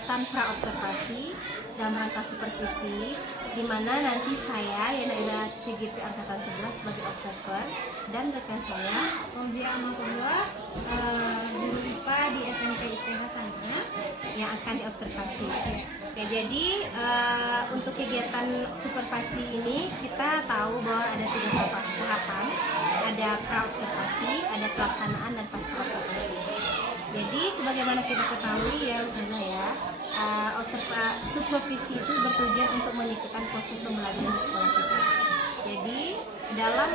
kegiatan pra-observasi dalam rangka supervisi, di mana nanti saya yang adalah CGP Angkatan 11 sebagai observer dan rekan saya Fauzia Amatullah, guru IPA di SMP IPH sana yang akan diobservasi. Oke, jadi untuk kegiatan supervisi ini kita tahu bahwa ada 3 tahapan, ada pra-observasi, ada pelaksanaan, dan pasca-observasi. Jadi sebagaimana kita ketahui ya Ustazah ya, supervisi itu bertujuan untuk meningkatkan proses pembelajaran di sekolah kita. Jadi dalam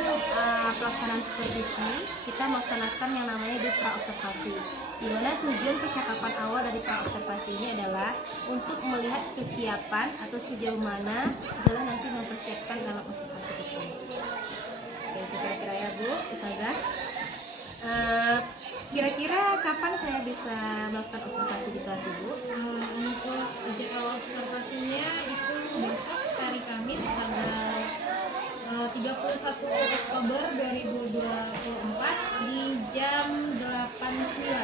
pelaksanaan supervisi kita melaksanakan yang namanya di pra-observasi, di mana tujuan percakapan awal dari pra-observasi ini adalah untuk melihat kesiapan atau sejauh mana Ustazah nanti mempersiapkan dalam observasi tersebut. Oke, itu kira-kira ya Bu, Ustazah. Kira-kira kapan saya bisa melakukan observasi di kelas Ibu? Untuk jadwal observasinya itu besok hari Kamis tanggal 31 Oktober 2024 di jam 8.09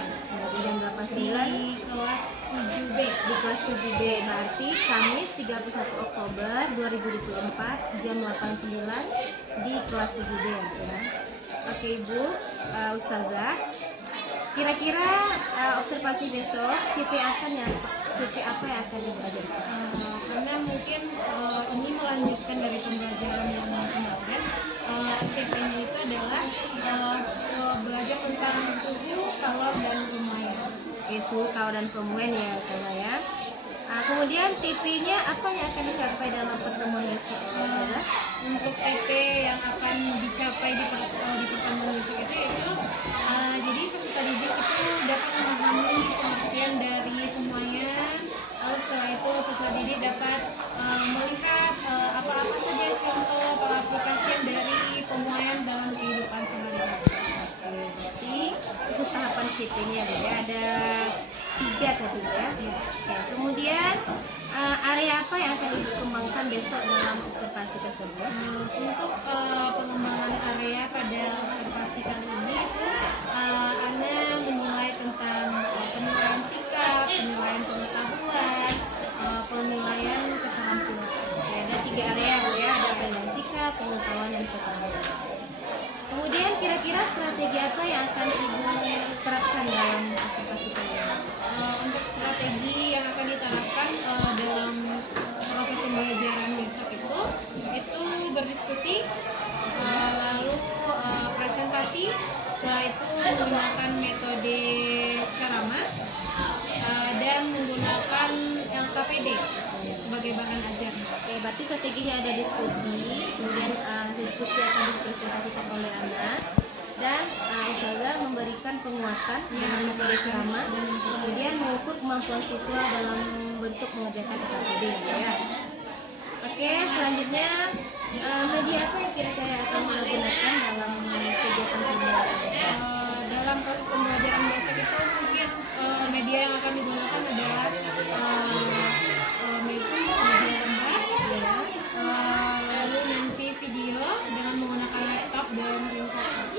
Di jam 8.09 di kelas 7B. di kelas 7B, berarti Kamis 31 Oktober 2024 jam 8.09 di kelas 7B ya. Oke Ibu, Ustazah, kira-kira observasi besok CP apa yang akan dibelajarkan? Karena mungkin ini melanjutkan dari pembelajaran yang kemarin. CP-nya itu adalah belajar tentang suhu, kalor, dan pemuaian. Suhu, kalor, dan pemuaian ya Ustazah ya. Kemudian TP-nya apa yang akan dicapai dalam pertemuan besok Ustazah? Untuk TP yang akan dicapai di pertemuan besok itu yaitu jadi peserta didik itu dapat memahami pengertian dari pemuaian. Lalu setelah itu peserta didik dapat melihat apa-apa saja contoh pengaplikasian dari pemuaian dalam kehidupan sehari-hari. Jadi itu tahapan CP-nya ya, ada 3 tadi ya. Oke, kemudian area apa yang akan dikembangkan besok dalam observasi tersebut? Untuk pengembangan area pada observasi kali ini itu Ana menilai tentang penilaian sikap, penilaian pengetahuan, penilaian keterampilan. Oke, ada 3 area ya, ada penilaian sikap, pengetahuan, dan pengetahuan. Kemudian kira-kira strategi apa yang akan Ibu terapkan dalam observasi kalian? Untuk strategi yang akan diterapkan dalam proses pembelajaran besok itu berdiskusi, lalu presentasi, setelah itu menggunakan metode ceramah dan menggunakan LKPD sebagai bahan ajar. Oke, berarti strateginya ada diskusi, kemudian diskusi akan dipresentasikan oleh anak, dan Ustazah memberikan penguatan dengan metode ceramah, kemudian mengukur kemampuan siswa dalam bentuk mengerjakan LKPD ya. Oke, selanjutnya media apa yang kira-kira akan digunakan dalam kegiatan pembelajaran? Dalam proses pembelajaran besok itu mungkin media yang akan digunakan adalah media gambar, lalu nanti video dengan menggunakan laptop dan infocus.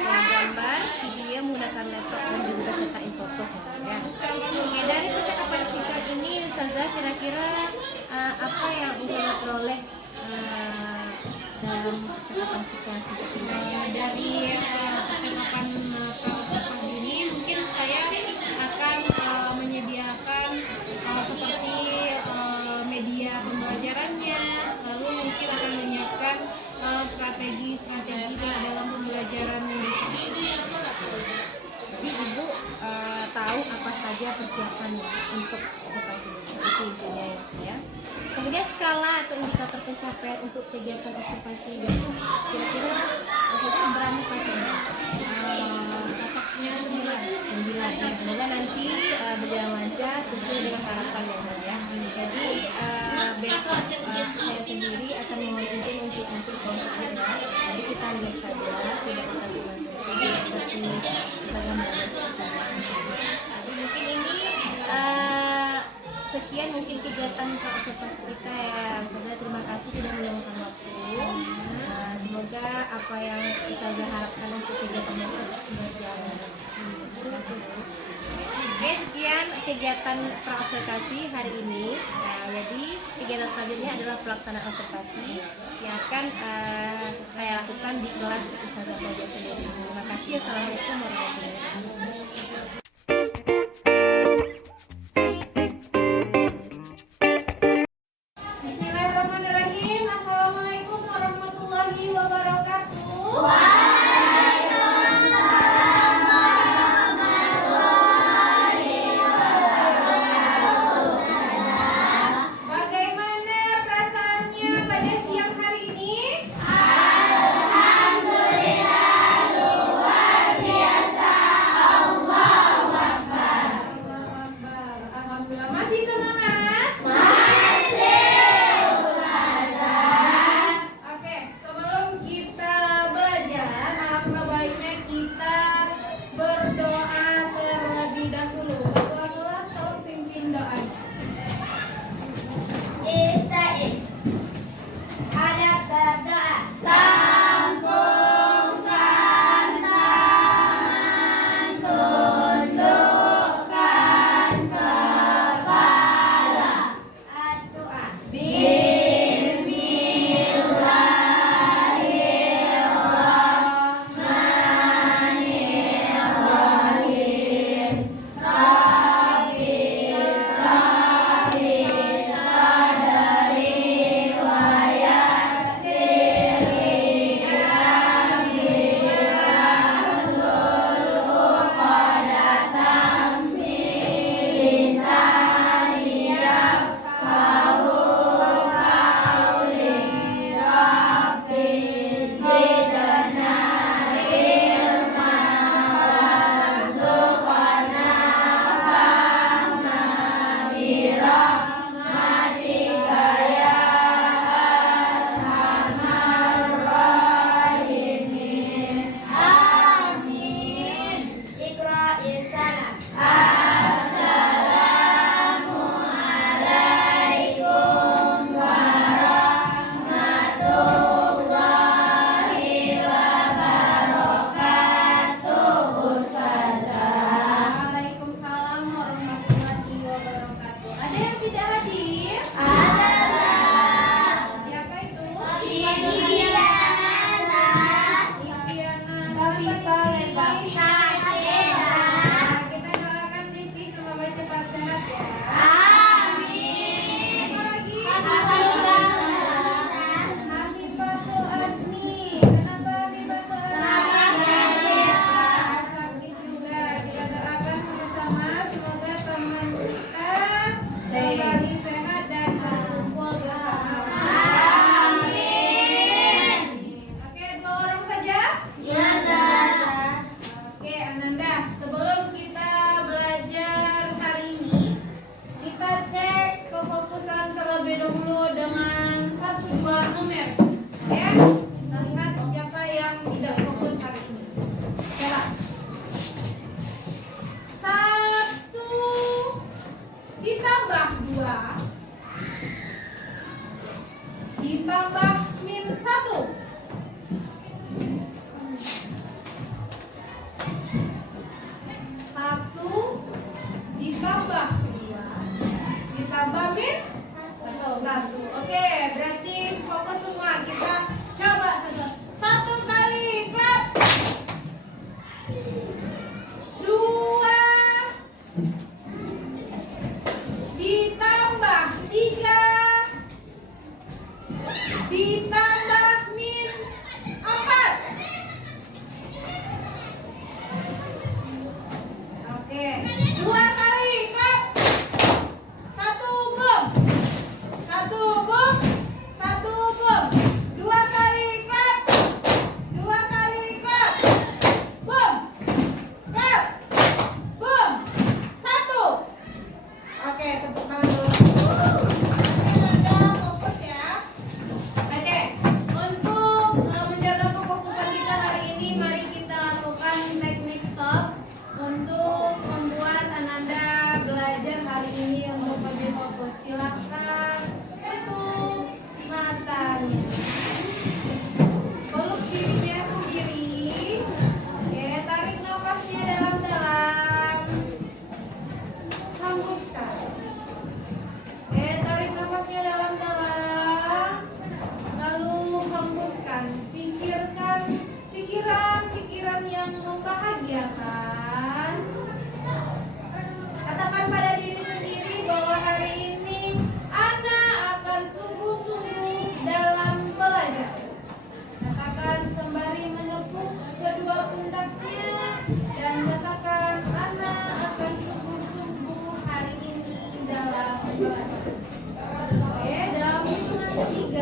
Gambar, video menggunakan laptop, dan juga serta infokus ya. Oke, dari percakapan singkat ini Ustazah, kira-kira apa yang Ustazah peroleh dalam percakapan kita singkat ini? Dari percakapan pra-observasi ini mungkin saya akan menyediakan seperti media pembelajarannya, lalu mungkin akan menyiapkan strategi dalam pembelajaran besok. Jadi Ibu tahu apa saja persiapannya untuk observasi besok, itu intinya ya. Kemudian skala atau indikator pencapaian untuk kegiatan observasi besok, kira-kira maksudnya berapa pakai? Kotaknya 9. Ya, semoga nanti berjalan lancar sesuai dengan harapan ya. Jadi besok saya sendiri akan mohon izin untuk masuk kontaknya. Jadi kita lihat saja, tidak usah dimasuki. Jadi mungkin ini sekian mungkin kegiatan observasi kita ya. Ustazah, terima kasih sudah meluangkan waktu. Semoga apa yang Ustazah harapkan untuk kegiatan besok berjalan. Terima kasih. Oke, sekian kegiatan praobservasi hari ini. Jadi kegiatan selanjutnya adalah pelaksanaan observasi yang akan saya lakukan di kelas Ustazah Fauzia sendiri. Terima kasih. Assalamualaikum warahmatullahi wabarakatuh. Bismillahirrahmanirrahim. Assalamualaikum warahmatullahi wabarakatuh. Bagaimana perasaannya pada siang hari ini? Alhamdulillah. Masih semangat? Oke, sebelum kita belajar, alangkah baiknya kita berdoa terlebih dahulu. Bapak selalu pimpin doanya. Istain. Ada berdoa. Doa. Waalaikumsalam warahmatullahi wabarakatuh. Ada yang tidak hadir? Siapa itu? Iviana. Kita doakan Vivi semoga cepat sehat ya. Apa lagi? Hafifatul Asmi. Kenapa Hafifatul Asmi? Sakit juga. Kita doakan bersama semoga teman kita selalu sehat dan berkumpul bersama. Oke, 2 orang saja. Oke, Ananda, sebelum kita belajar hari ini, kita cek kefokusan terlebih dahulu dengan 1-2 nomor. Ya, kita lihat siapa yang tidak fokus hari ini. Coba. 1 ditambah 2 ditambah min 1. 1 ditambah 2 ditambah min 1. Oke, berarti fokus semua. Kita coba satu kali clap. 2 ditambah 3 ditambah min 4. Oke, 2 kali clap. 1 bom. 1 bom. 1 bom. 2 kali clap. 2 kali clap. Bom. Clap. Bom. 1. Oke, tepuk tangan dulu. Anda fokus ya. Oke.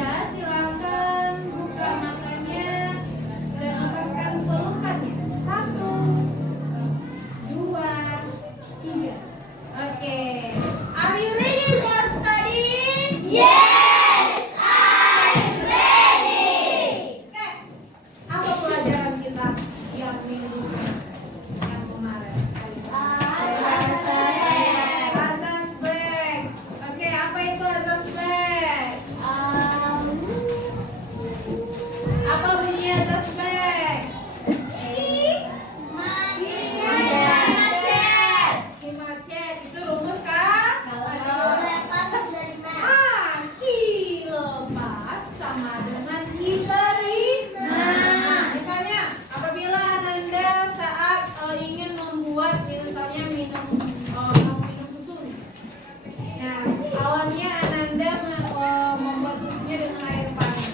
Ananda silakan buka matanya dan lepaskan pelukannya. 1, 2, 3. Oke. Are you ready for study? Yes, I'm ready. Oke. Apa pelajaran kita yang minggu yang kemarin? Azas back. Oke, apa itu azas back? Apa bunyi azas back? Himacet. Itu rumus kah? Ki lepas sama dengan ki terima. Misalnya, apabila Ananda saat ingin membuat misalnya mau minum susu. Nah, awalnya Ananda membuat susunya dengan air panas.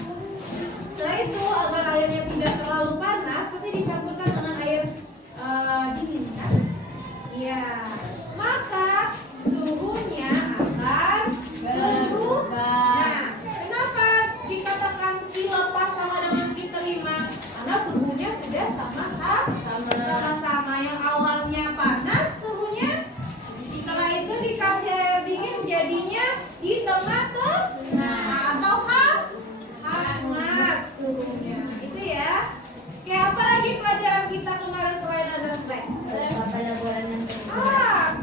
Setelah itu agar airnya tidak terlalu panas, pasti dicampurkan dengan air dingin kan? Iya. Maka suhunya akan berubah. Nah, kenapa dikatakan ki lepas sama dengan ki terima? Karena suhunya sudah sama-sama. Yang awalnya panas suhunya, setelah itu dikasih air dingin jadinya di tengah tuh, atau hangat suhunya. Itu ya. Oke, apa lagi pelajaran kita kemarin selain azas back?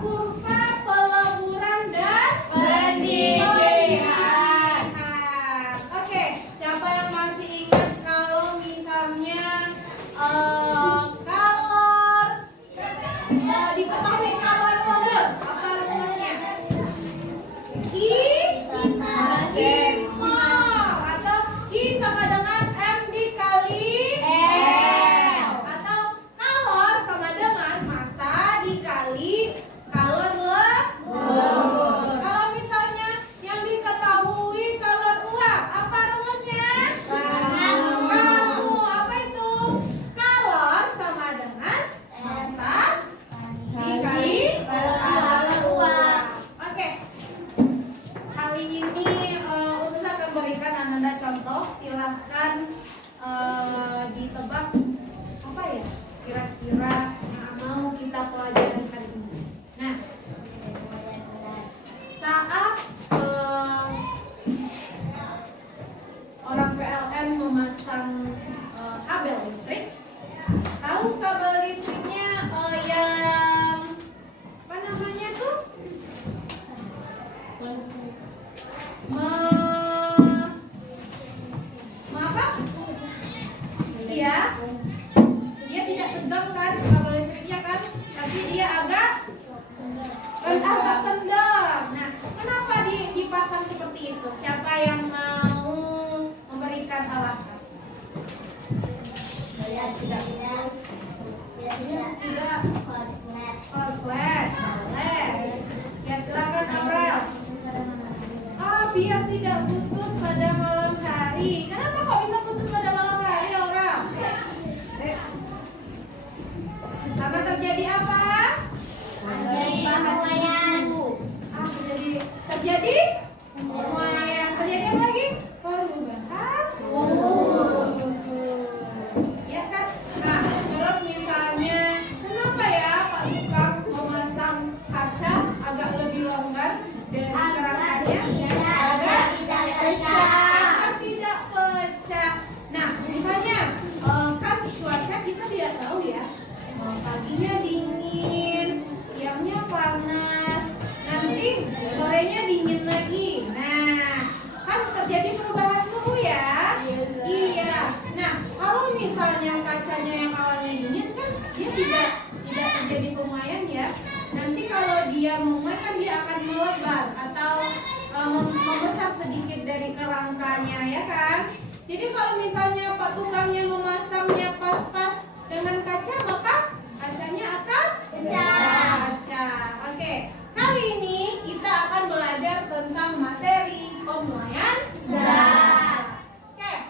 Kurva peleburan dan pendidikan. Oke, siapa yang masih ingat kalau misalnya kalor diketahui kalor lebur, apa rumusnya? Mol atau I sama dengan M dikali L, atau kalor sama dengan massa dikali kalor lebur. Kalau misalnya yang diketahui kalor uap, apa rumusnya? Kamu. Apa itu? Kalor sama dengan massa dikali kalor uap. Oke. Kali ini Ustaz akan berikan Ananda contoh. Silahkan ditebak apa ya kira-kira yang mau kita pelajari hari ini. Nah, saat orang PLN memasang kabel listrik, tahu kabel listriknya yang apa namanya tuh? Apa? Iya. Dia tidak tegang kan kabel listriknya kan, tapi dia agak kendor. Nah, kenapa dipasang seperti itu? Siapa yang mau memberikan alasan? Tidak. Korslet. Boleh. Ya, silakan April. Biar tidak putus pada malam hari. Kenapa kok bisa putus pada malam hari, orang? Karena terjadi apa? Terjadi pemuaian. Terjadi apa lagi? Perubahan suhu. Ya kan? Nah, terus misalnya kenapa ya Pak Tukang memasang kaca agak lebih longgar dari kerangkanya? Agar tidak pecah. Nah, misalnya kan cuaca kita tidak tahu ya. Paginya dingin, siangnya panas, nanti sorenya dingin lagi. Nah, kan terjadi perubahan suhu ya. Iya. Nah, kalau misalnya kacanya yang awalnya dingin kan dia tidak terjadi pemuaian ya. Nanti kalau dia memuai kan dia akan melebar atau membesar sedikit dari kerangkanya ya kan. Jadi kalau misalnya Pak Tukangnya memasangnya pas-pas dengan kaca, maka kacanya akan pecah. Oke, kali ini kita akan belajar tentang materi pemuaian zat. Oke,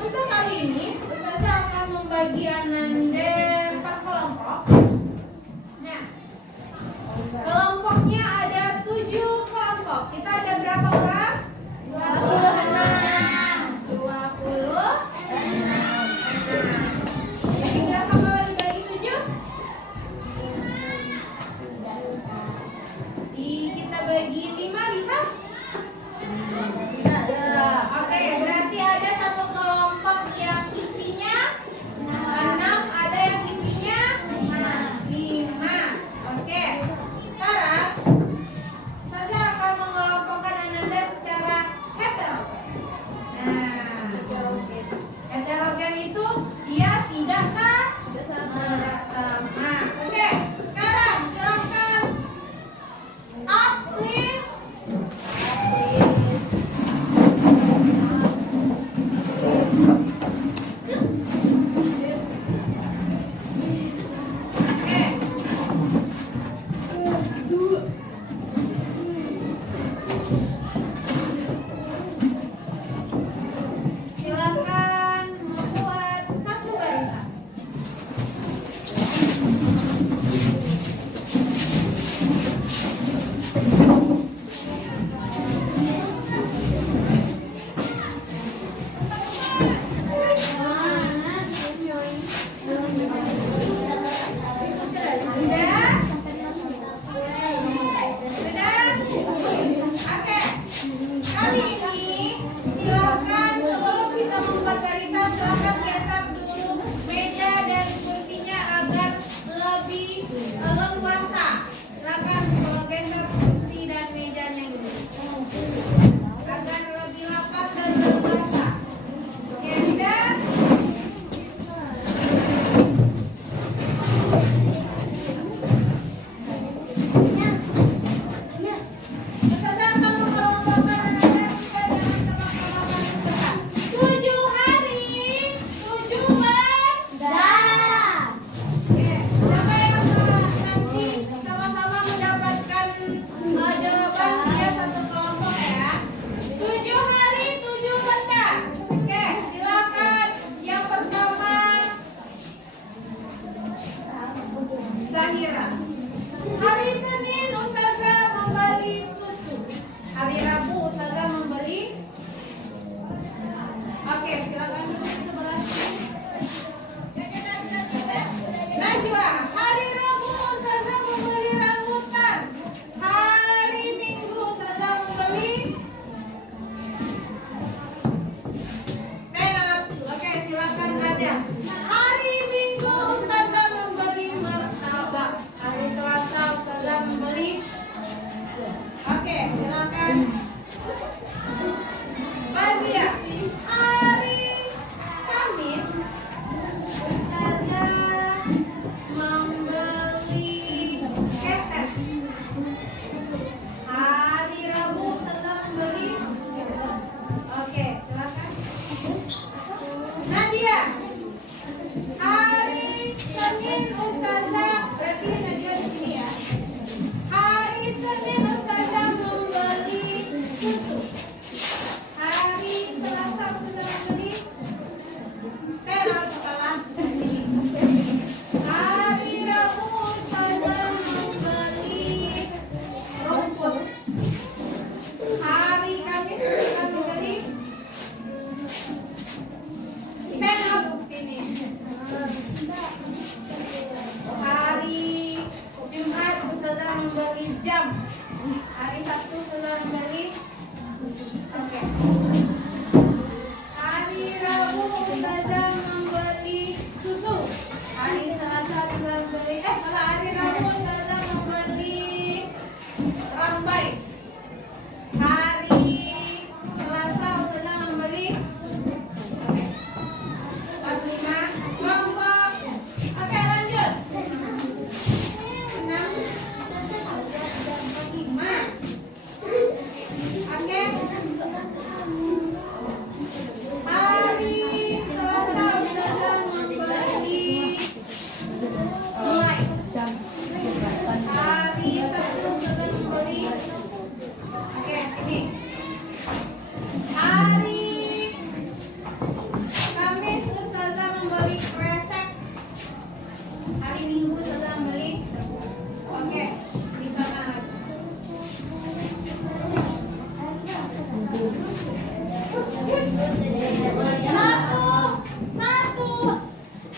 untuk kali ini Ustazah akan membagi Ananda per kelompok. Nah, kelompoknya ada 7 kelompok. Kita ada berapa orang? 26. Oke, silakan duduk di sebelah. Najwa, hari Rabu Ustazah membeli rambutan. Hari Minggu Ustazah membeli terap. Oke, silakan ada. Hari Minggu Ustazah membeli martabak. Hari Selasa Ustazah membeli. Oke, silakan. Fazia, hari Kamis Ustazah membeli keset. Hari Rabu Ustazah membeli. Oke, silakan. Nadia, hari Senin Ustazah, berarti Nadia di sini ya. Hari Senin Ustazah membeli susu. Hari Selasa Ustazah membeli terap kepala. Hari Rabu Ustazah membeli rumput. Hari Kamis Ustazah membeli terap sini. Hari Jumat Ustazah membeli jam. Hari Sabtu Ustazah membeli. Oke. Hari Rabu Ustazah membeli susu. Hari Selasa Ustazah membeli hari Rabu Ustazah membeli rambai. Hari Selasa Ustazah membeli. Oke. Kelas 5 kelompok. Oke, lanjut. 6 5. Oke. Hari Selasa Ustazah membeli mulai. Hari Sabtu Ustazah membeli. Oke, sini. Hari Kamis Ustazah membeli kresek. Hari Minggu Ustazah membeli. Oke, di sana. Satu,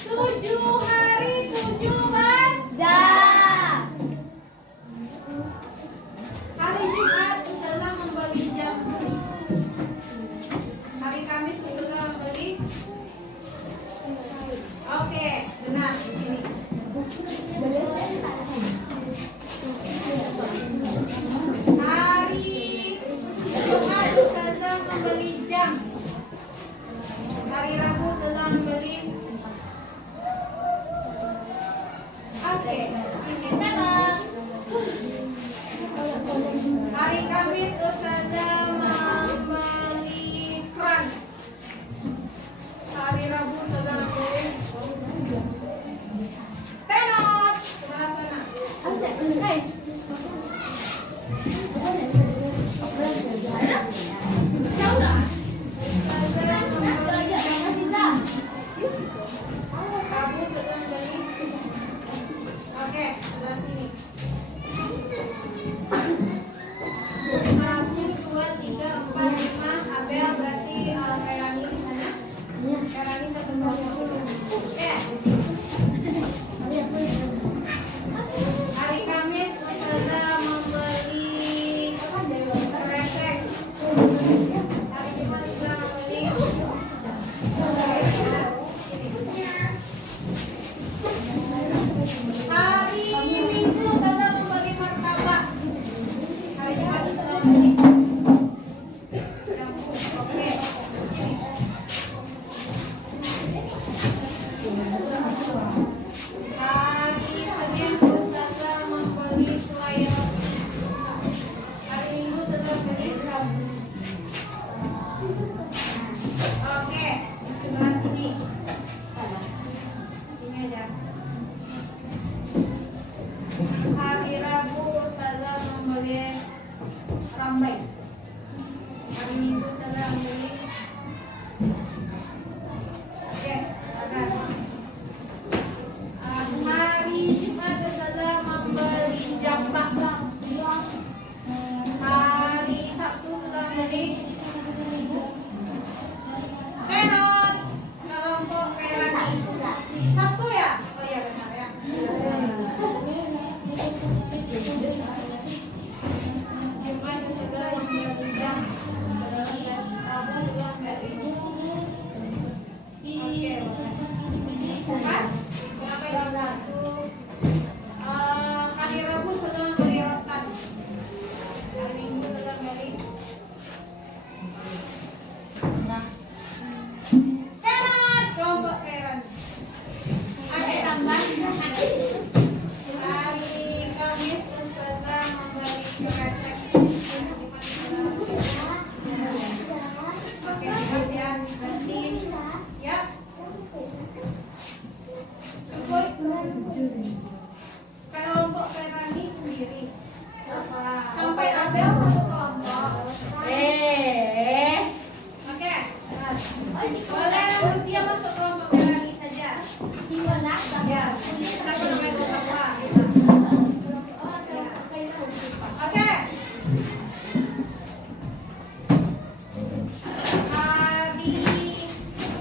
7 hari 7 banda. Hari Jumat Ustazah membeli jam. Hari Kamis Ustazah membeli. Oke, benar di sini. Hari Jumat Ustazah membeli jam. Hari Rabu Ustazah membeli. Oke, sini teman. Hari Kamis Ustazah membeli keran. Hari Rabu Ustazah membeli tenot. Sebelah sana. Ustazah membeli Rabu Ustazah membeli. Oke, sebelah sini. 1, 2, 3, 4, 5. Abel berarti Kairani di sana. Kairani ketemu dulu. Oke. Hari Kamis Ustazah membeli kresek. Hari Jumat Ustazah membeli. Hari Minggu Ustazah membeli martabak. Hari Jumat Ustazah membeli jambu. Oke. Boleh dia masuk kelompok merah ini saja. Ya, satu sampai dua kakak. Oke.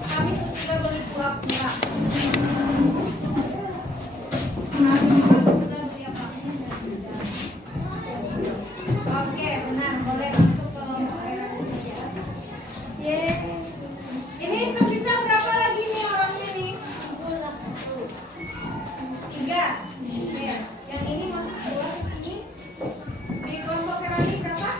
Kami sudah beli pura-pura. Oke, benar. Boleh masuk ke kelompok merah ini saja. Ini tersisa berapa lagi nih orangnya nih? 3. Oke. Yang ini masuk 2 di sini. Di kelompok kerani berapa?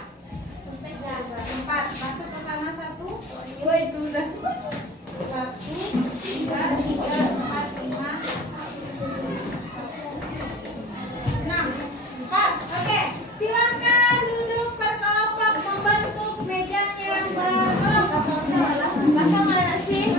4. Masuk ke sana 1. Woi, sudah. 1, 2, 3, 4, 5, 6. Pas. Oke. Silakan duduk berkelompok membentuk mejanya yang berkelompok. Bakal mana sih?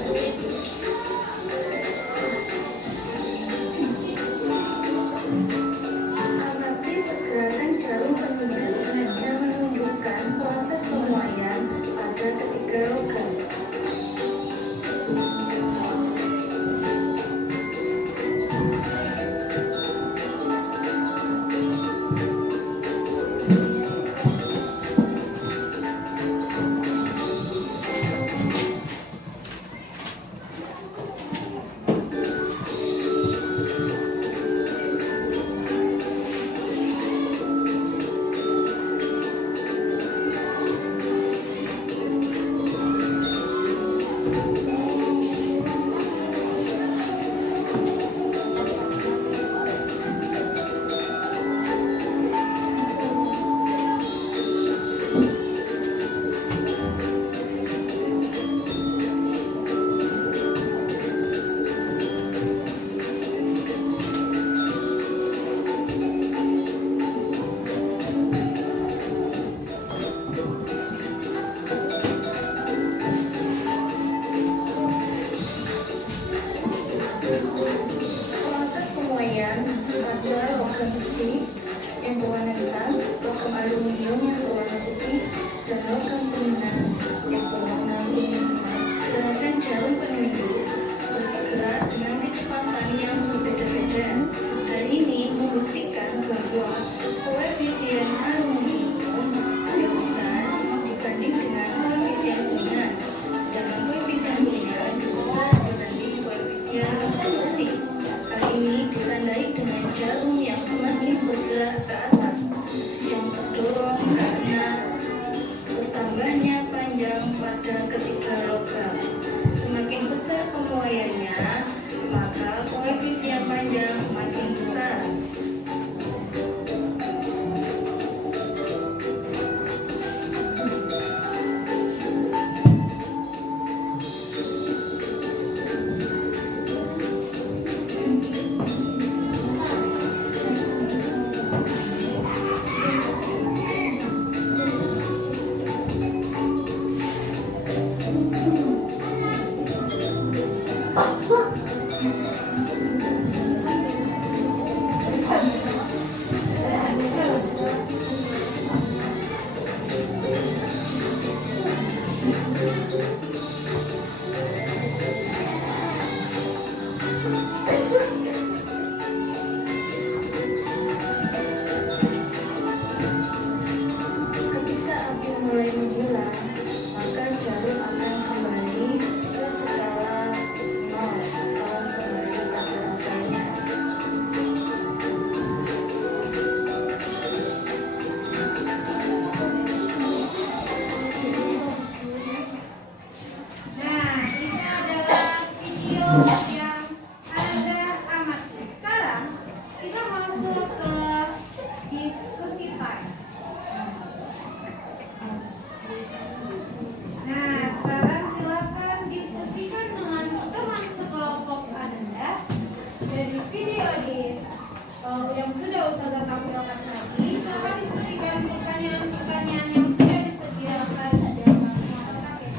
Amati pergerakan jarum penunjuk yang menunjukkan proses pemuaian pada ketiga logam. Proses pemuaian pada logam besi yang berwarna hitam, logam aluminium yang berwarna putih, dan logam penyenang yang berwarna kuning emas dengan jarum penunjuk bergerak dengan kecepatan yang berbeda-beda. Hal ini membuktikan bahwa koefisien aluminium lebih besar dibanding dengan koefisien kuningan, sedangkan koefisien kuningan lebih besar dibanding koefisien besi. Hal ini ditandai dengan jarum yang semakin bergerak ke atas yang terdorong karena bertambahnya panjang pada ketiga logam. Semakin besar pemuaiannya, maka koefisien panjang semakin besar. Ketika api mulai menghilang, maka jarum akan kembali ke skala 0 atau kembali pada asalnya. Nah, ini adalah video yang Anda amati. Sekarang kita masuk ke diskusi time. Nah, sekarang silakan diskusikan dengan teman sekelompok Anda dari video yang sudah Ustazah tampilkan tadi. Silakan diskusikan pertanyaan-pertanyaan yang sudah disediakan di dalam materi.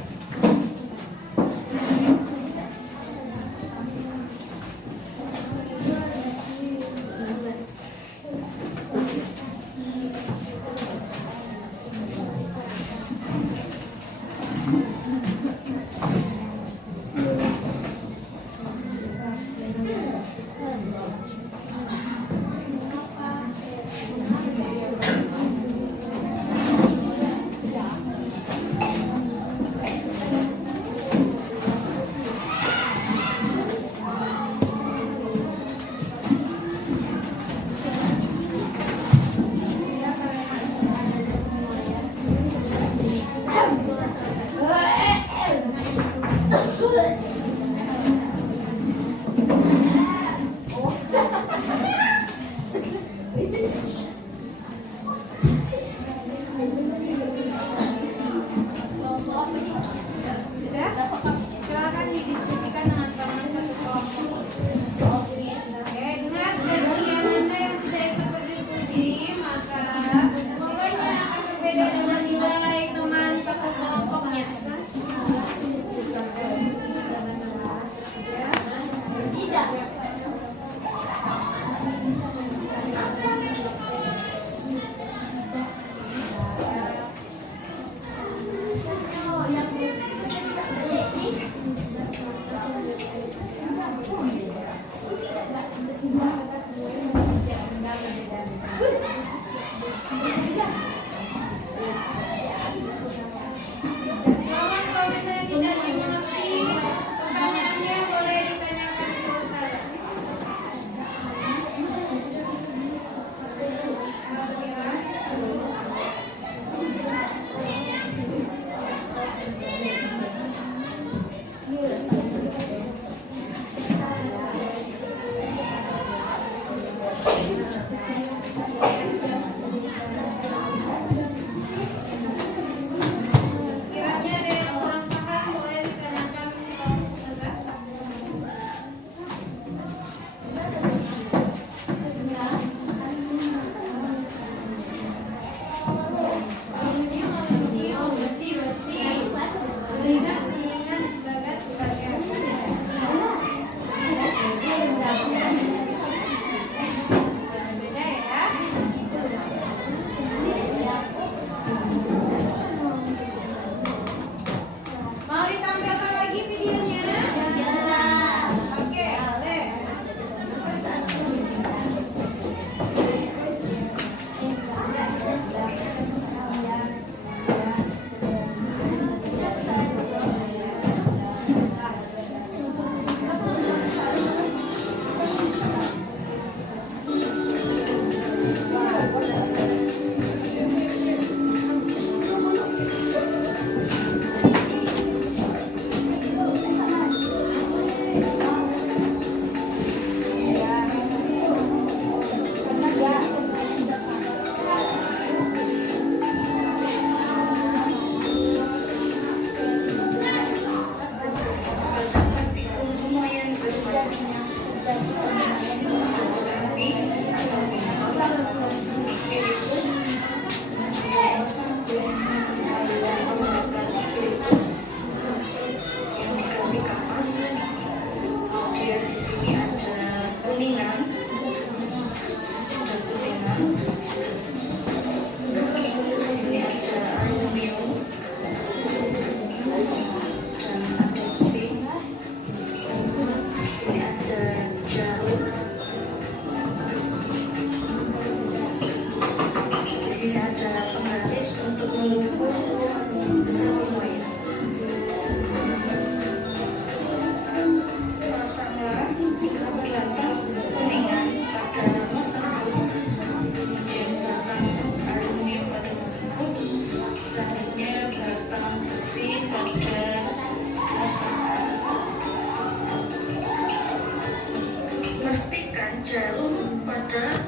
jarum pada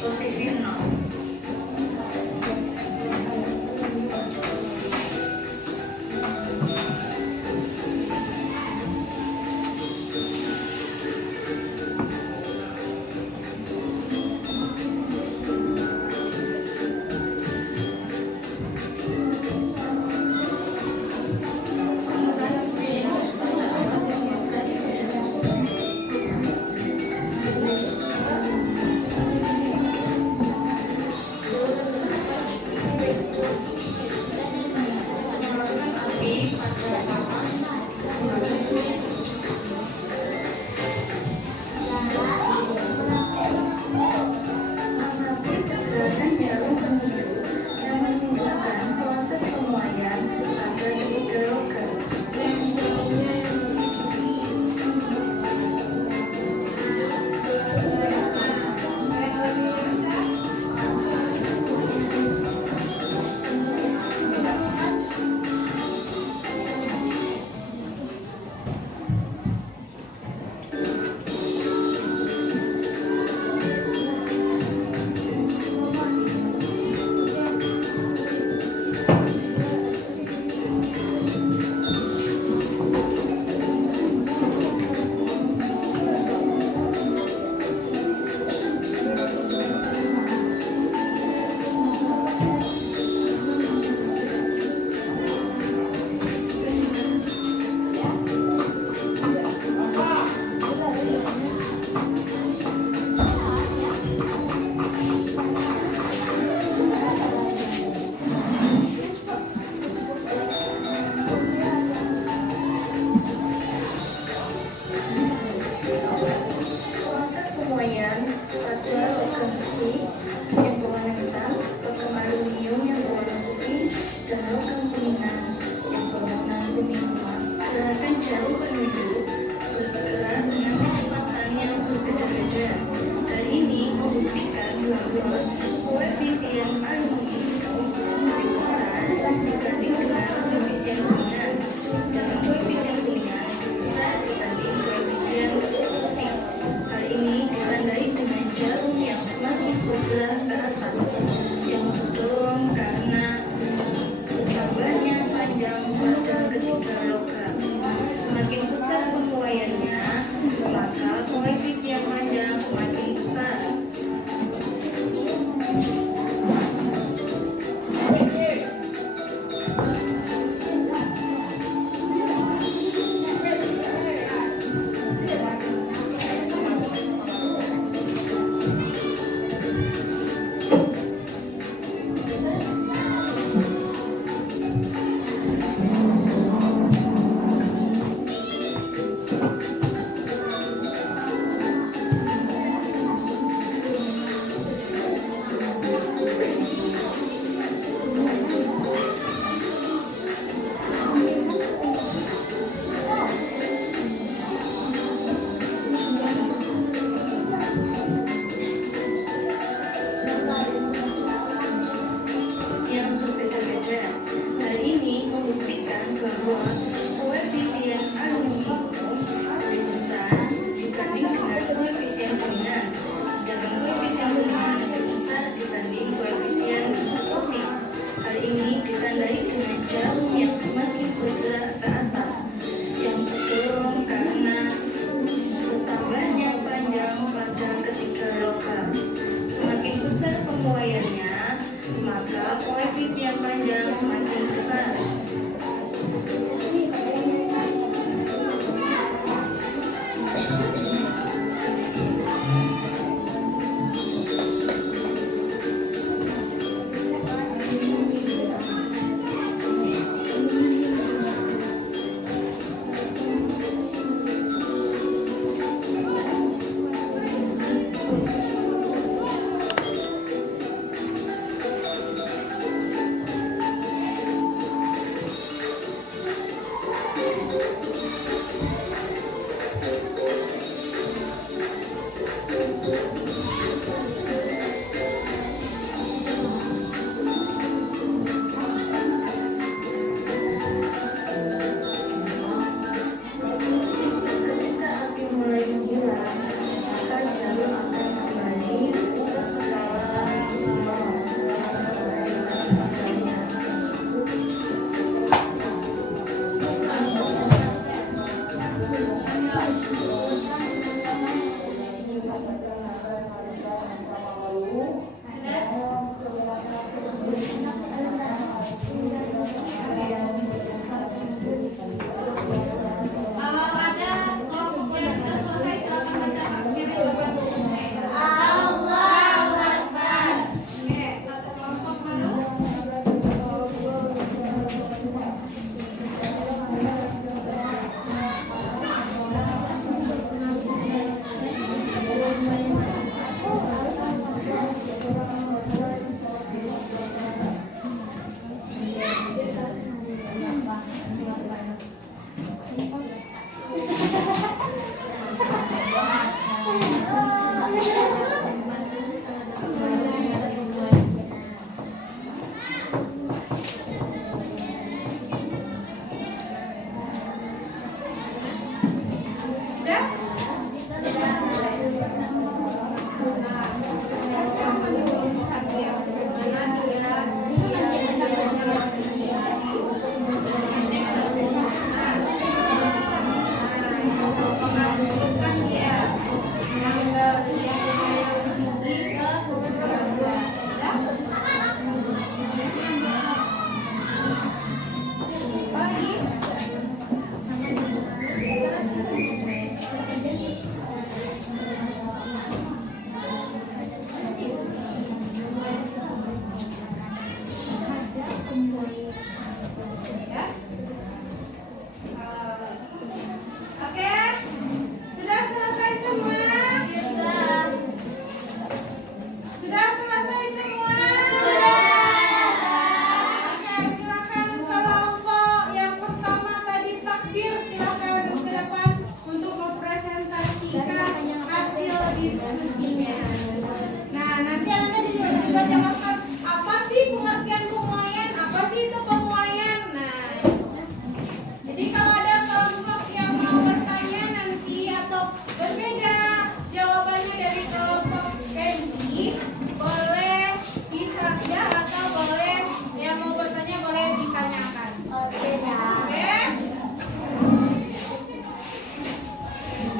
posisi 0. Proses pemuaian pada logam besi yang berwarna hitam, logam aluminium yang berwarna putih, dan logam kuningan yang berwarna kuning emas. Gerakan jarum penuju bergerak dengan kecepatan yang berbeda-beda. Hal ini membuktikan bahwa koefisien aluminium lebih besar dibanding dengan koefisien kuningan, sedangkan koefisien kuningan lebih besar dibanding koefisien besi. Hal ini ditandai dengan jarum yang semakin bergerak ke atas yang terdorong karena tambahnya panjang pada ketiga logam. Semakin Sudah? Oke, sudah selesai semua? Sudah selesai semua? Oke, silakan kelompok yang pertama tadi takbir, silakan ke depan untuk mempresentasikan hasil diskusinya. Nah, nanti Anda juga jawabkan apa sih pengertian pemuaian, apa sih itu pemuaian. Nah, jadi kalau ada kelompok yang mau bertanya nanti atau berbeda jawabannya dari kelompok Kenzi, boleh bisa ya atau boleh yang mau bertanya boleh ditanyakan. Oke?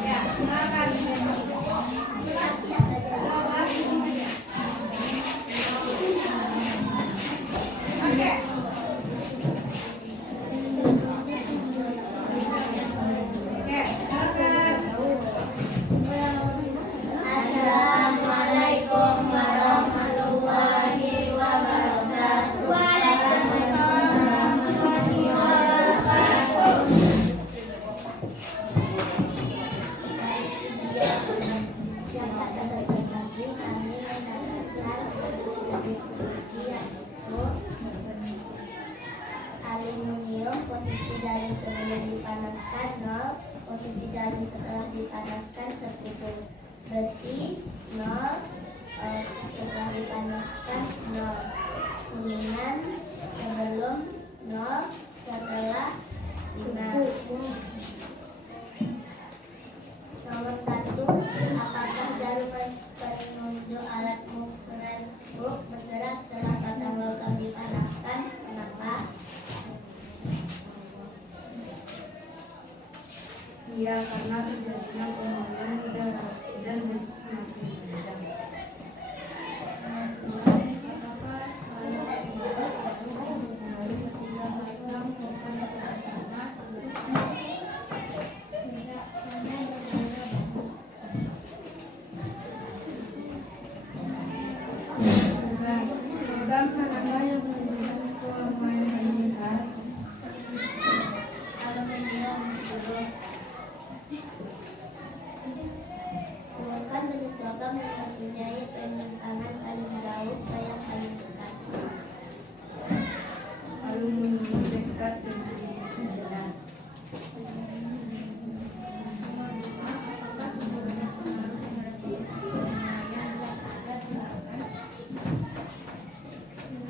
Ya, silakan. Oke. Oke, silakan. Assalamualaikum warahmatullahi wabarakatuh. Warahmatullahi wabarakatuh. Yang pada bagian pagi kami mendapatkan diskusi yaitu aluminium posisi dalam sebelum dipanaskan 0, posisi dalam setelah dipanaskan 10, besi 0, setelah dipanaskan 0, kuningan sebelum 0, setelah 5. Nomor 1, apakah jarum penunjuk alat mengukur bergerak setelah batang logam dipanaskan? Kenapa? Iya, karena terjadinya pemuaian dan besi semakin panjang. Logam mana yang menunjukkan pemuaian paling besar? Aluminium sebelum bukan jenis logam yang mempunyai penyimpangan paling jauh ke yang paling dekat. Aluminium dekat dengan berat.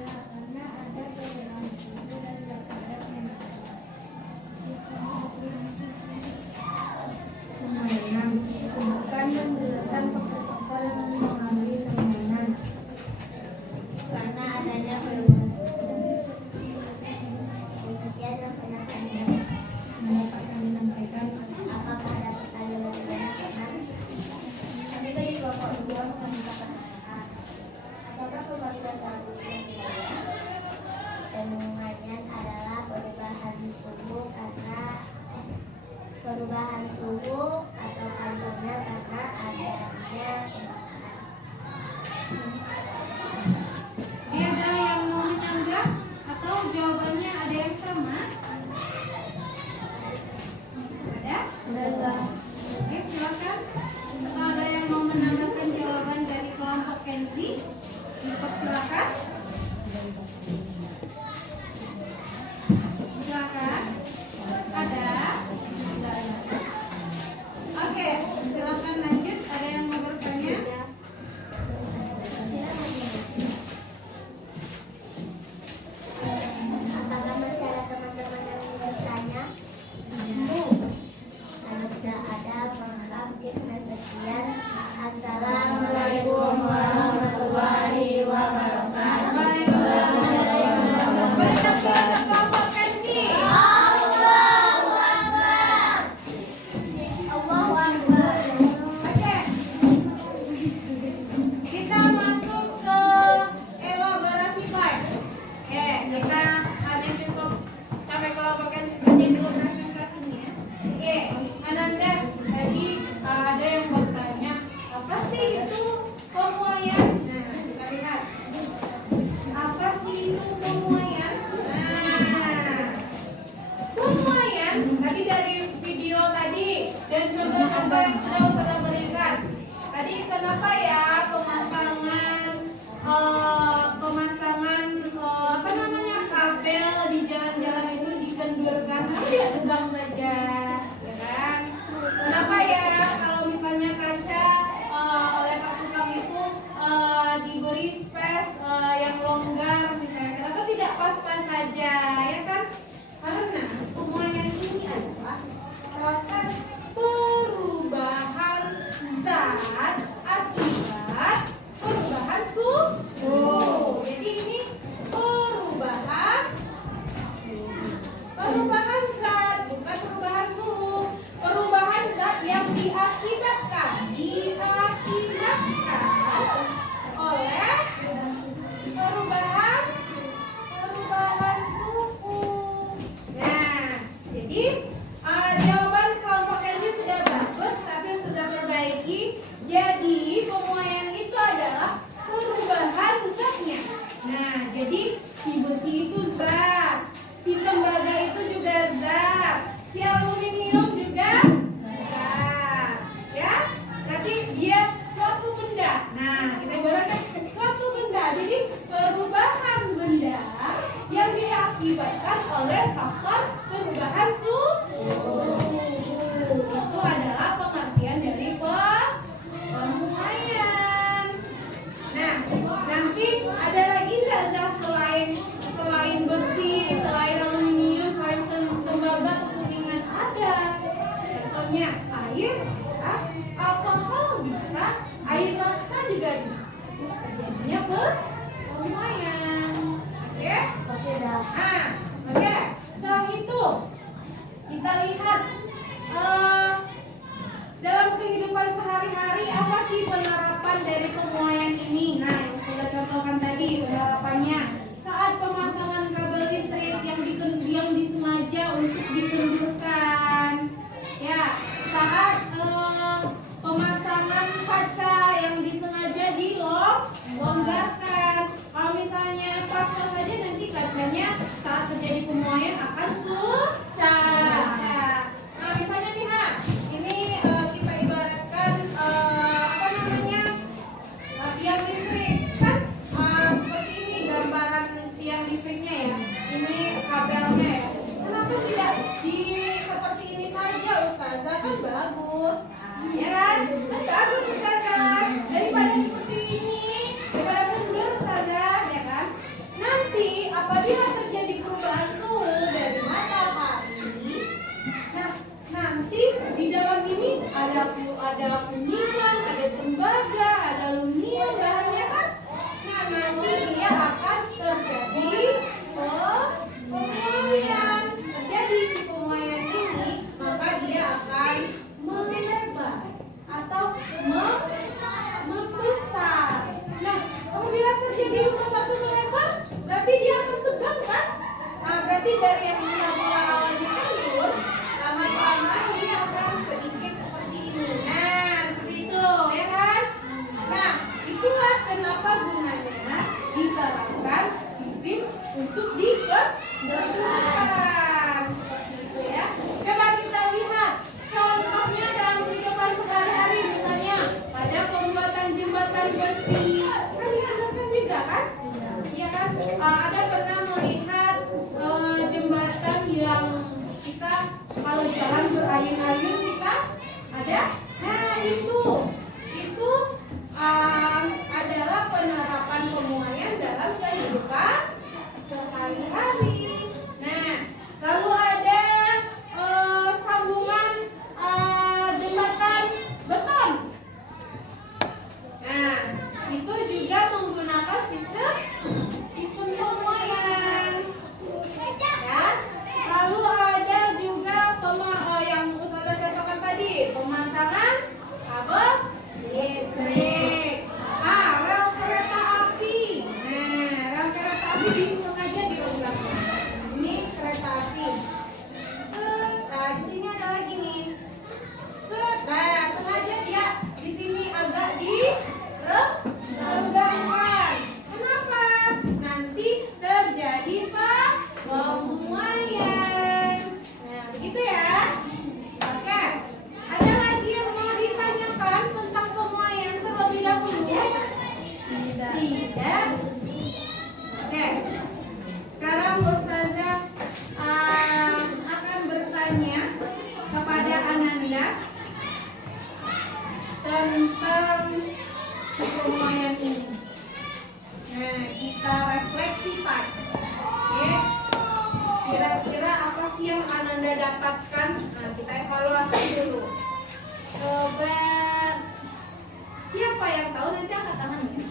Karena ada perbedaan suhu dan terhadap Permainan, sebutkan dan jelaskan faktor-faktor yang mempengaruhi permainan. karena adanya perubahan suhu. Sekian yang pernah kami Dapat kami sampaikan. apakah ada pertanyaan dari teman-teman? Kami dari kelompok 2 meminta pertanyaan. Apakah pembagian lagu yang pemuaian adalah perubahan suhu atau panjangnya karena adanya pembakaran? Ini ada yang mau menyanggah atau jawabannya ada yang sama? Ada? Oke, silakan. Kalau ada yang mau menambahkan jawaban dari kelompok Kenzi, silakan. Silakan. Ada? Oke, silakan lanjut. Ada yang mau bertanya? Apakah masih ada teman-teman contoh yang sudah Ustazah berikan. Tadi kenapa ya apa namanya kabel di jalan-jalan itu dikendurkan? Kan dia tegang saja, ya kan? Kenapa ya kalau misalnya kaca oleh Pak Sukam itu diberi space yang longgar misalnya? Kenapa tidak pas-pas saja, ya kan? Karena pemuaian ini adalah proses perubahan zat akibat perubahan suhu. Jadi ini perubahan zat, bukan perubahan suhu. Perubahan zat yang diakibatkan oleh perubahan suhu. Nah, jadi jawaban kelompok ini sudah bagus, tapi sudah perbaiki. Jadi pemuaian itu adalah perubahan zatnya. Nah, jadi si besi itu zat, si tembaga itu juga zat, si aluminium juga zat. Ya, berarti dia suatu benda. Nah, kita ibaratkan suatu benda. Jadi perubahan benda yang diakibatkan oleh faktor perubahan suhu. Itu adalah pengertian dari pemuaian. Nah, nanti ada lagi zat selain besi, selain aluminium, selain tembaga atau kuningan? Ada. Contohnya air bisa, alkohol bisa, air laksa juga bisa. Jadinya pemuaian. Oke? Oke. Setelah itu kita lihat dalam kehidupan sehari-hari apa sih penerapan dari pemuaian ini? Nah, yang sudah contohkan tadi penerapannya saat pemasangan kabel listrik yang disengaja untuk dikendurkan. Ya, saat pemasangan kaca yang disengaja dilonggarkan. Kalau misalnya pas-pas saja nanti kacanya saat terjadi pemuaian akan pecah. Nah, misalnya nih ini kita ibaratkan tiang listrik kan seperti ini gambaran tiang listriknya ya. Ini kabelnya ya. Kenapa tidak seperti ini saja Ustazah? Kan bagus. Ya kan? Kan bagus Ustazah. Daripada seperti ini, ibaratkan dulu Ustazah, ya kan? Nanti apabila terjadi perubahan suhu dari matahari, nah nanti di dalam ini ada kuningan, ada tembaga, ada aluminium, bahannya kan? Nah nanti dia akan terjadi pemuaian. Terjadi si pemuaian ini, maka dia akan melebar atau membesar. Nah, apabila terjadi satu melebar, berarti dia akan tegang kan? Nah, berarti dari yang mula-mula awalnya kendur, lama-kelamaan dia akan sedikit seperti ini. Nah, seperti itu, ya kan? Nah, itulah kenapa gunanya diterapkan sistem untuk dikendurkan. Gitu ya. Coba kita lihat contohnya dalam kehidupan sehari-hari, misalnya pada pembuatan jembatan besi, kan dikendurkan juga kan? Iya kan? Ada pernah melihat jembatan yang kita kalau jalan berayun-ayun kita ada? Nah itu adalah penerapan pemuaian dalam kehidupan sehari-hari. Nah, lalu ada sambungan jembatan beton. Nah, itu juga menggunakan sistem pemuaian. Ya. Lalu ada juga yang Ustazah contohkan tadi, pemasangan kabel listrik. Rel kereta api. Nah, rel kereta api sengaja dilonggarkan. Ini kereta api. Nah, di sini ada lagi nih. Nah, sengaja dia di sini agak dilonggarkan. Kenapa? Nanti terjadi pemuaian. Nah, begitu ya. Oke. Ada lagi yang mau tentang si pemuaian ini. Nah, kita refleksi Pak. Oke. Kira-kira apa sih yang Ananda dapatkan? Nah, kita evaluasi dulu. Coba siapa yang tahu, nanti angkat tangannya.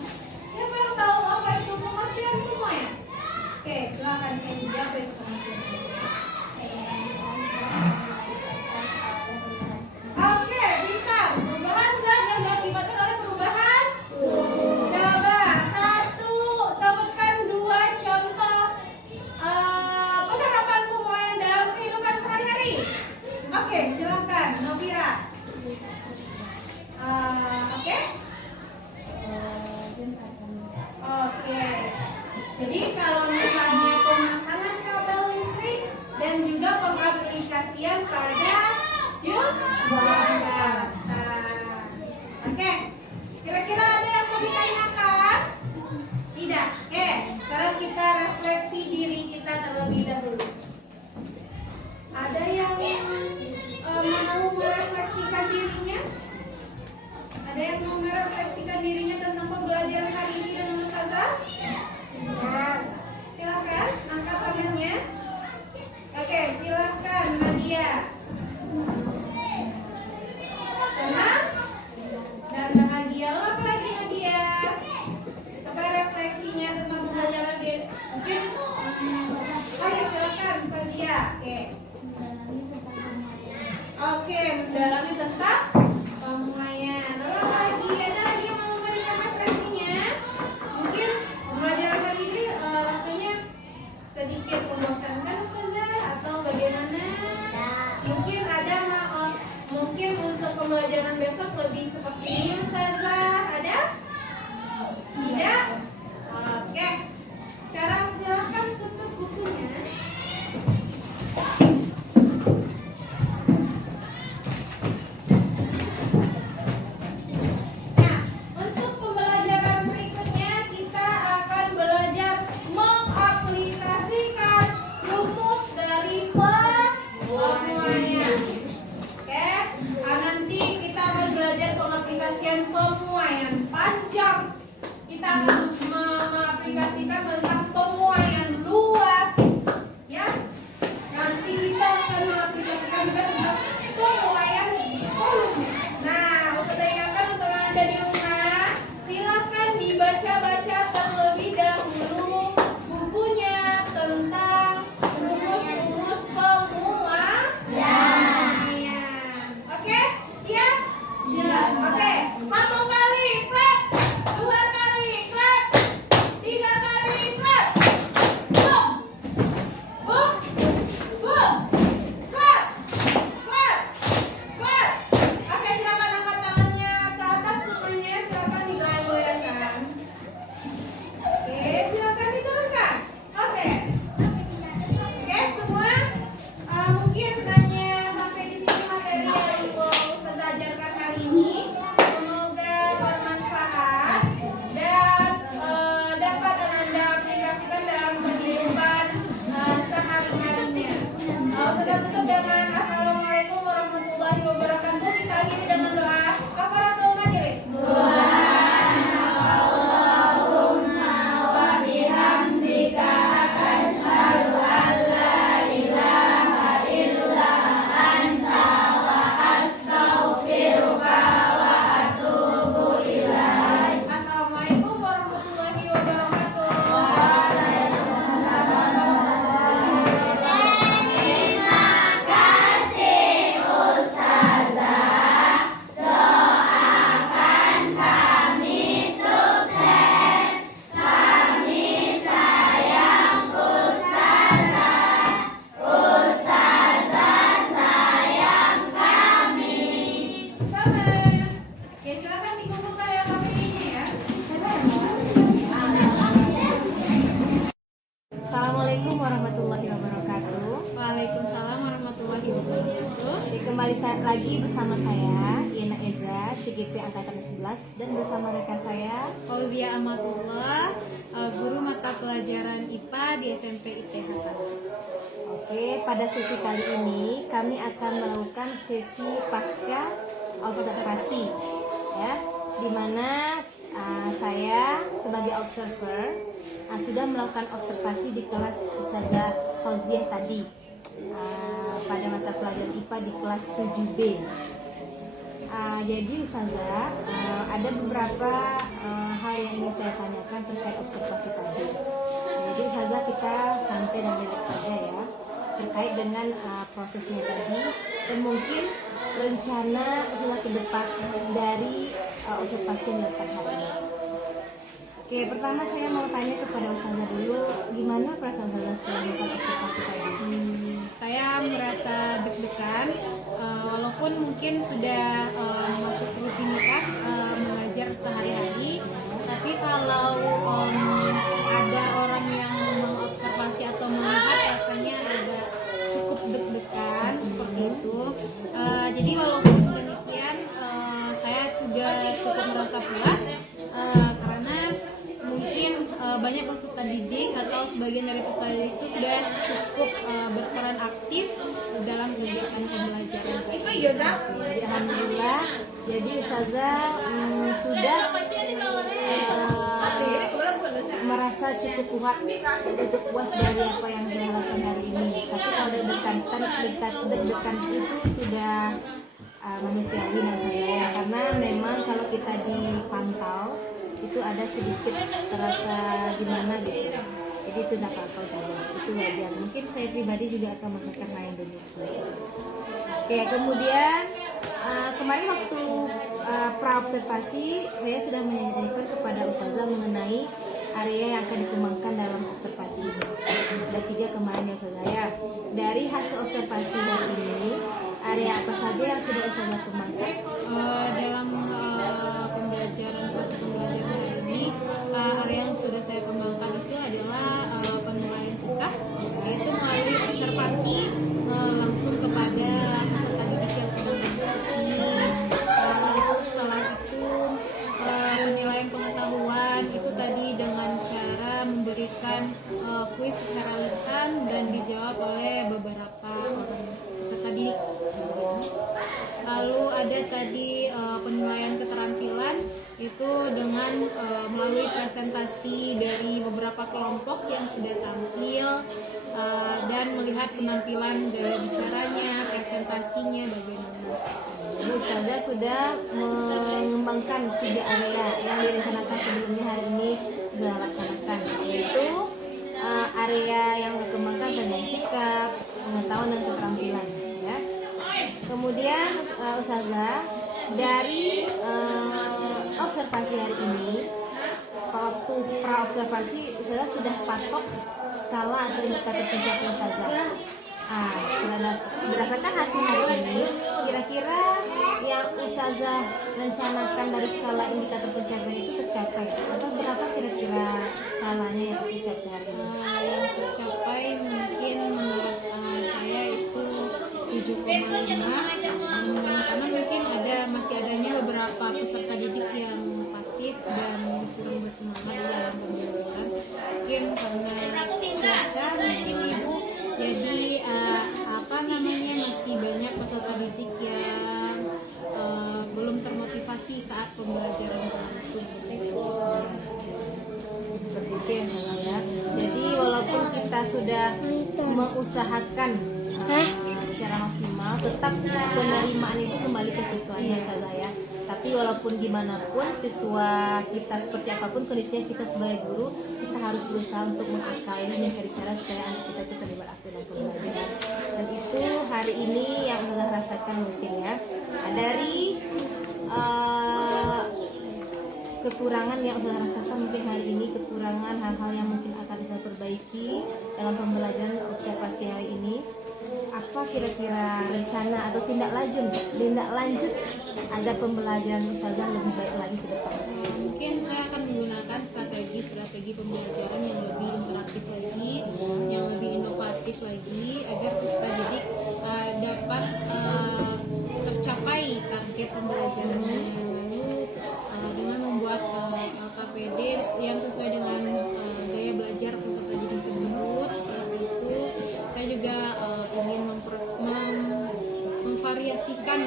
Siapa yang tahu apa itu pengertian pemuaian? Oke, silakan siapa itu pengertian? Oke, pintar. Perubahan zat yang diakibatkan oleh perubahan. Coba satu, sebutkan dua contoh penerapan pemuaian dalam kehidupan sehari-hari. Oke, silakan Novira. Oke. Oke. Jadi kalau misalnya pemasangan kabel listrik dan juga pengaplikasian pada jembatan. Oke. Kira-kira ada yang mau ditanyakan? Tidak. Oke. Sekarang kita refleksi diri kita terlebih dahulu. Ada yang mau merefleksikan dirinya? Ada yang mau merefleksikan dirinya tentang pembelajaran hari ini dengan Ustazah? Silakan angkat tangannya. Oke, silakan Nadia. Senang dan bahagia. Ulang lagi Nadia. Apa refleksinya tentang pembelajaran diri? Mungkin ya silakan Fazia. Oke, mendalami tentang pemuaian. Ulang lagi, ada lagi yang mau memberikan refleksinya? Mungkin pembelajaran hari ini rasanya sedikit membosankan Ustazah atau bagaimana? Mungkin ada mungkin untuk pembelajaran besok lebih seperti ini Ustazah. Ada? Tidak? Oke. Sekarang silakan tutup bukunya. Pemuaian panjang, kita akan mengaplikasikan tentang pemuaian luas, ya. Nanti kita akan mengaplikasikan juga tentang pemuaian volume. Nah, Ustazah ingatkan untuk yang ada di rumah, silahkan dibaca-baca terlebih dahulu bukunya tentang rumus-rumus pemuaian. Oke, siap? Oke, satu kali clap, dua kali clap, tiga kali clap, boom, boom, boom, clap, clap, clap. Oke, silakan angkat tangannya ke atas semuanya, silakan digoyang-goyangkan. Oke, silakan diturunkan. Oke, semua mungkin hanya sampai di sini materi yang Ibu Ustazah ajarkan hari ini. Semoga bermanfaat dan dapat Anda aplikasikan dalam kehidupan sehari-harinya. Ustazah tutup dengan Assalamualaikum warahmatullahi wabarakatuh. Kita akhiri dengan doa kafaratul majelis. Subhanakallahumma wa bihamdika asyhadu an la ilaha illa anta wa astaghfiruka wa atubu ilaik. Assalamualaikum warahmatullahi wabarakatuh. Terima kasih Ustazah. Doakan kami sukses. Kami sayang Ustazah. Ustazah sayang kami. Sama. Oke, silakan dikumpulkan ya KPI-nya ya. Assalamualaikum warahmatullahi wabarakatuh. Waalaikumsalam warahmatullahi wabarakatuh. Jadi kembali lagi bersama saya Yana Eza, CGP angkatan 11 dan bersama rekan saya. Fauzia Amatullah, guru mata pelajaran IPA di SMP IT Hasan. Oke, pada sesi kali ini kami akan melakukan sesi pasca observasi. ya, di mana saya sebagai observer sudah melakukan observasi di kelas Ustazah Fauziah tadi pada mata pelajaran IPA di kelas 7B. Jadi Ustazah, ada beberapa hal yang ingin saya tanyakan terkait observasi tadi. Jadi Ustazah, kita santai dan relax saja ya terkait dengan prosesnya tadi, dan mungkin rencana Ustazah ke depan dari observasi yang dilakukan hari ini. Oke, pertama saya mau tanya kepada Ustazah dulu, gimana perasaan Ustazah setelah melakukan observasi tadi? Saya merasa deg-degan, walaupun mungkin sudah masuk rutinitas mengajar sehari-hari, tapi kalau ada orang yang mengobservasi atau melihat, rasanya agak cukup deg-degan seperti itu. Jadi walaupun demikian, saya juga cukup merasa puas karena mungkin banyak peserta didik atau sebagian dari peserta didik itu sudah cukup berperan aktif dalam kegiatan pembelajaran. Jadi alhamdulillah, jadi Ustazah sudah merasa cukup puas dari apa yang saya lakukan hari ini. Tapi kalau deg-degan itu sudah manusiawi menurut saya ya, karena memang kalau kita dipantau itu ada sedikit terasa gimana gitu. Jadi itu tidak apa-apa saja, itu wajar. Mungkin saya pribadi juga akan merasakan hal yang demikian. Oke, kemudian kemarin waktu pra-observasi saya sudah menyampaikan kepada Ustazah mengenai area yang akan dikembangkan dalam observasi ini. Ada 3 kemarin ya Ustazah ya. Dari hasil observasi hari ini, area apa saja yang sudah Ustazah kembangkan? Dalam proses pembelajaran hari ini, area yang sudah saya kembangkan itu adalah penilaian sikap, yaitu melalui observasi langsung kepada peserta didik yang sedang berdiskusi. Lalu setelah itu penilaian pengetahuan itu tadi dengan cara memberikan kuis secara lisan dan dijawab oleh beberapa orang peserta didik. Lalu ada tadi penilaian keterampilan itu dengan melalui presentasi dari beberapa kelompok yang sudah tampil dan melihat penampilan gaya bicaranya, presentasinya bagaimana. Jadi Ustazah sudah mengembangkan 3 area yang direncanakan sebelumnya hari ini sudah laksanakan, yaitu area yang dikembangkan dengan sikap, pengetahuan dan keterampilan ya. Kemudian Ustazah, dari observasi hari ini, waktu pra-observasi Ustazah sudah patok skala atau indikator pencapaian Ustazah. Berdasarkan hasil hari ini, kira-kira yang Ustazah rencanakan dari skala indikator pencapaian itu tercapai atau berapa kira-kira skalanya yang tercapai hari ini? Yang tercapai mungkin menurut saya itu 7,5, karena mungkin masih adanya beberapa peserta didik yang pasif dan kurang bersemangat dalam pembelajaran, mungkin karena cuaca mungkin ibu, jadi masih banyak peserta didik yang belum termotivasi saat pembelajaran berlangsung. Seperti itu ya Ustazah ya. Jadi walaupun kita sudah mengusahakan secara maksimal, tetap penerimaan itu kembali ke siswanya Ustazah ya. Tapi walaupun gimana pun siswa kita seperti apapun kondisinya, kita sebagai guru kita harus berusaha untuk mengakali dan cari cara supaya anak kita itu terlibat aktif dalam pembelajaran. Dan itu hari ini yang Ustazah rasakan mungkin ya. Dari kekurangan yang Ustazah rasakan mungkin hari ini, kekurangan hal-hal yang mungkin akan Ustazah perbaiki dalam pembelajaran observasi hari ini. Apa kira-kira rencana atau tindak lanjut agar pembelajaran Ustazah lebih baik lagi ke depan? Mungkin saya akan menggunakan strategi pembelajaran yang lebih interaktif lagi, yang lebih inovatif lagi, agar peserta didik dapat tercapai target pembelajarannya. Lalu dengan membuat KPD yang sesuai dengan gaya belajar peserta didik tersebut, seperti itu. Saya juga ingin memvariasikan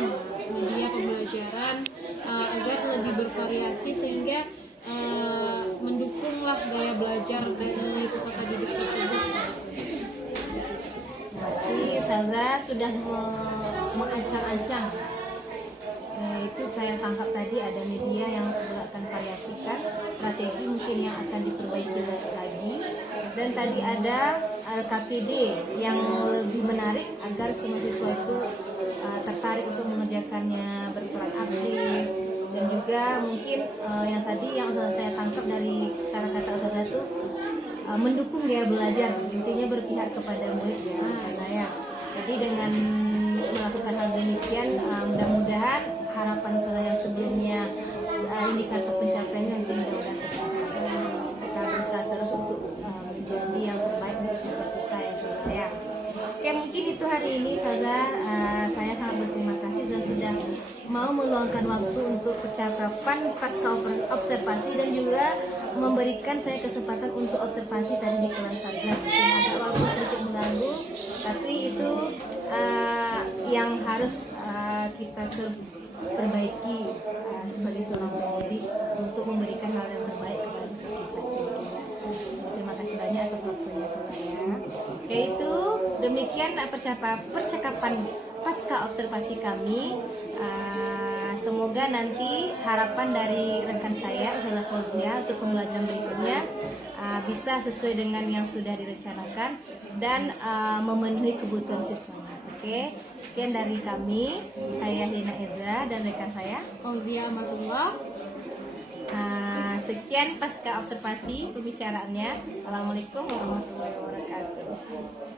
media pembelajaran agar lebih bervariasi sehingga mendukunglah gaya belajar dari pusaka didik tersebut. Berarti Ustazah sudah mengancang-ancang. Itu saya tangkap tadi ada media yang akan variasikan, strategi mungkin yang akan diperbaiki lagi, dan tadi ada KPD yang lebih menarik agar semua siswa itu tertarik untuk mengerjakannya, berperan aktif, dan juga mungkin yang tadi yang saya tangkap dari kata-kata Ustazah itu mendukung gaya belajar, intinya berpihak kepada murid ya. Jadi dengan melakukan hal demikian, mudah-mudahan harapan saya yang sebelumnya indikator pencapaiannya nanti mudah-mudahan tercapai. Kita berusaha terus untuk menjadi yang terbaik untuk siswa kita ya saudara ya. Oke, mungkin itu hari ini saja. Saya sangat berterima kasih dan sudah mau meluangkan waktu untuk percakapan pasca observasi dan juga memberikan saya kesempatan untuk observasi tadi di kelas saja. Mungkin agak walaupun sedikit mengganggu, tapi itu yang harus kita terus perbaiki sebagai seorang pendidik untuk memberikan hal yang terbaik kepada siswa kita. Terima kasih banyak atas waktunya saya. Yaitu demikian percakapan pasca observasi kami. Semoga nanti harapan dari rekan saya Ustazah Fauzia untuk pembelajaran berikutnya bisa sesuai dengan yang sudah direncanakan dan memenuhi kebutuhan siswanya. Oke, sekian dari kami. Saya Hina Eza dan rekan saya Fauzia Amatullah. Sekian pasca observasi pembicaraannya. Assalamualaikum warahmatullahi wabarakatuh.